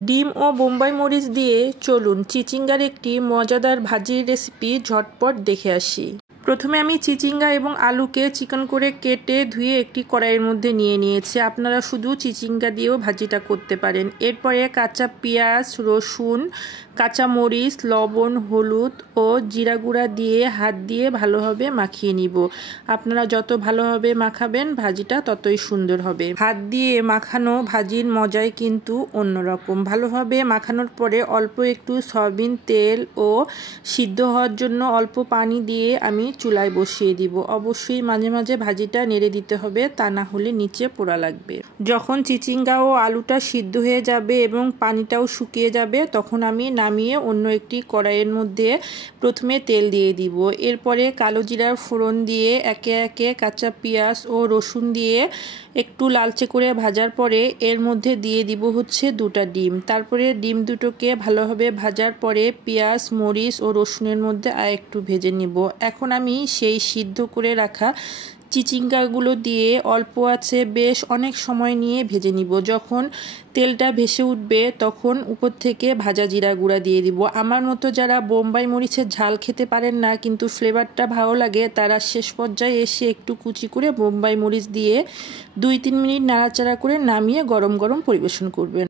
ডিম ও বোম্বাই মরিচ দিয়ে চলুন চিচিঙ্গার একটি মজাদার ভাজির রেসিপি ঝটপট দেখে আসি। প্রথমে আমি চিচিঙ্গা এবং আলুকে চিকন করে কেটে ধুয়ে একটি কড়াইয়ের মধ্যে নিয়ে নিয়েছি। আপনারা শুধু চিচিঙ্গা দিয়েও ভাজিটা করতে পারেন। এরপরে কাঁচা পেঁয়াজ, রসুন, কাঁচা মরিচ, লবণ, হলুদ ও জিরা গুঁড়া দিয়ে হাত দিয়ে ভালোভাবে মাখিয়ে নিব। আপনারা যত ভালোভাবে মাখাবেন ভাজিটা ততই সুন্দর হবে। হাত দিয়ে মাখানো ভাজির মজাই কিন্তু অন্যরকম। ভালোভাবে মাখানোর পরে অল্প একটু সয়াবিন তেল ও সিদ্ধ হওয়ার জন্য অল্প পানি দিয়ে আমি চুলায় বসিয়ে দিব। অবশ্যই মাঝে মাঝে ভাজিটা নেড়ে দিতে হবে, তা না হলে নিচে পোড়া লাগবে। যখন চিচিঙ্গা ও আলুটা সিদ্ধ হয়ে যাবে এবং পানিটাও শুকিয়ে যাবে, তখন আমি নামিয়ে অন্য একটি কড়াইয়ের মধ্যে প্রথমে তেল দিয়ে দিব। এরপরে কালো জিরার ফোড়ন দিয়ে একে একে কাঁচা পেঁয়াজ ও রসুন দিয়ে একটু লালচে করে ভাজার পরে এর মধ্যে দিয়ে দিব হচ্ছে 2টা ডিম। তারপরে ডিম দুটোকে ভালোভাবে ভাজার পরে পেঁয়াজ, মরিচ ও রসুনের মধ্যে আর একটু ভেজে নিব। এখন আমি সেই সিদ্ধ করে রাখা চিচিঙ্গাগুলো দিয়ে অল্প আছে বেশ অনেক সময় নিয়ে ভেজে নিব। যখন তেলটা ভেসে উঠবে তখন উপর থেকে ভাজা জিরা গুঁড়া দিয়ে দিব। আমার মতো যারা বোম্বাই মরিচের ঝাল খেতে পারেন না কিন্তু ফ্লেভারটা ভালো লাগে, তারা শেষ পর্যায়ে এসে একটু কুচি করে বোম্বাই মরিচ দিয়ে 2-3 মিনিট নাড়াচাড়া করে নামিয়ে গরম গরম পরিবেশন করবেন।